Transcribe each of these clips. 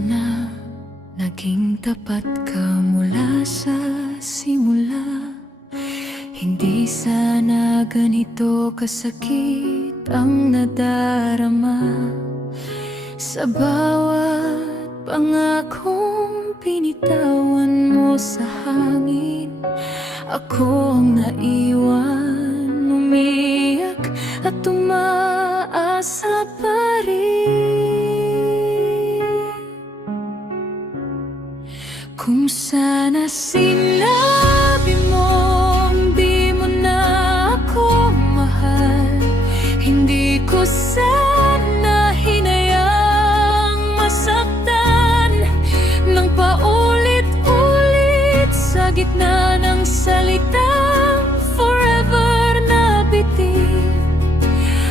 sana naging tapat ka mula sa simula. Hindi sana ganito kasakit ang nadarama. Sa bawat pangakong pinitawan mo sa hangin, ako ang naiwan, umiyak at umaasa pa rin. Kung sana sinabi mong di mo na ako mahal, hindi ko sana hinayang masaktan ng paulit-ulit sa gitna ng salitang forever na bitin.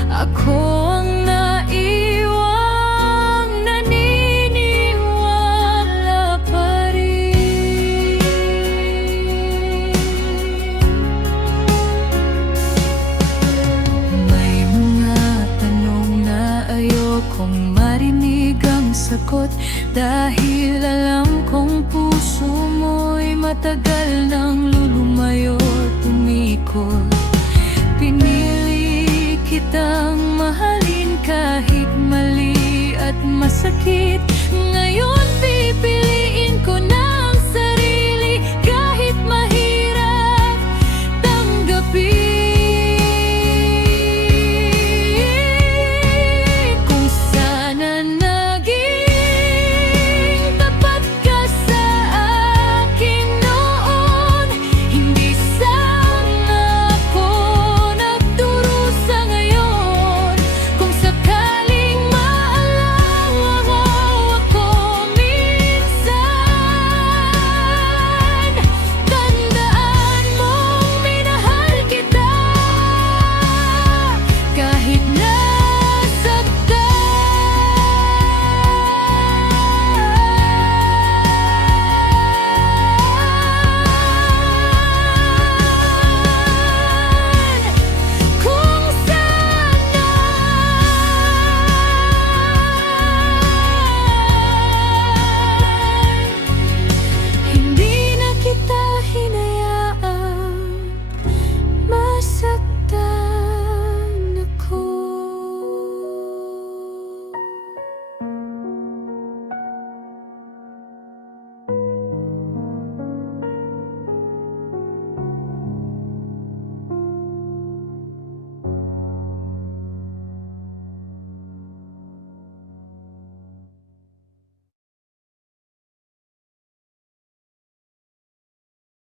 Ako ang naiwang naniniwala pa rin. May mga tanong na ayokong marinig ang sagot, dahil alam kong puso mo'y matagal nang lulumayo at umikot. Pinili kitang mahalin kahit mali at masakit. Ngayon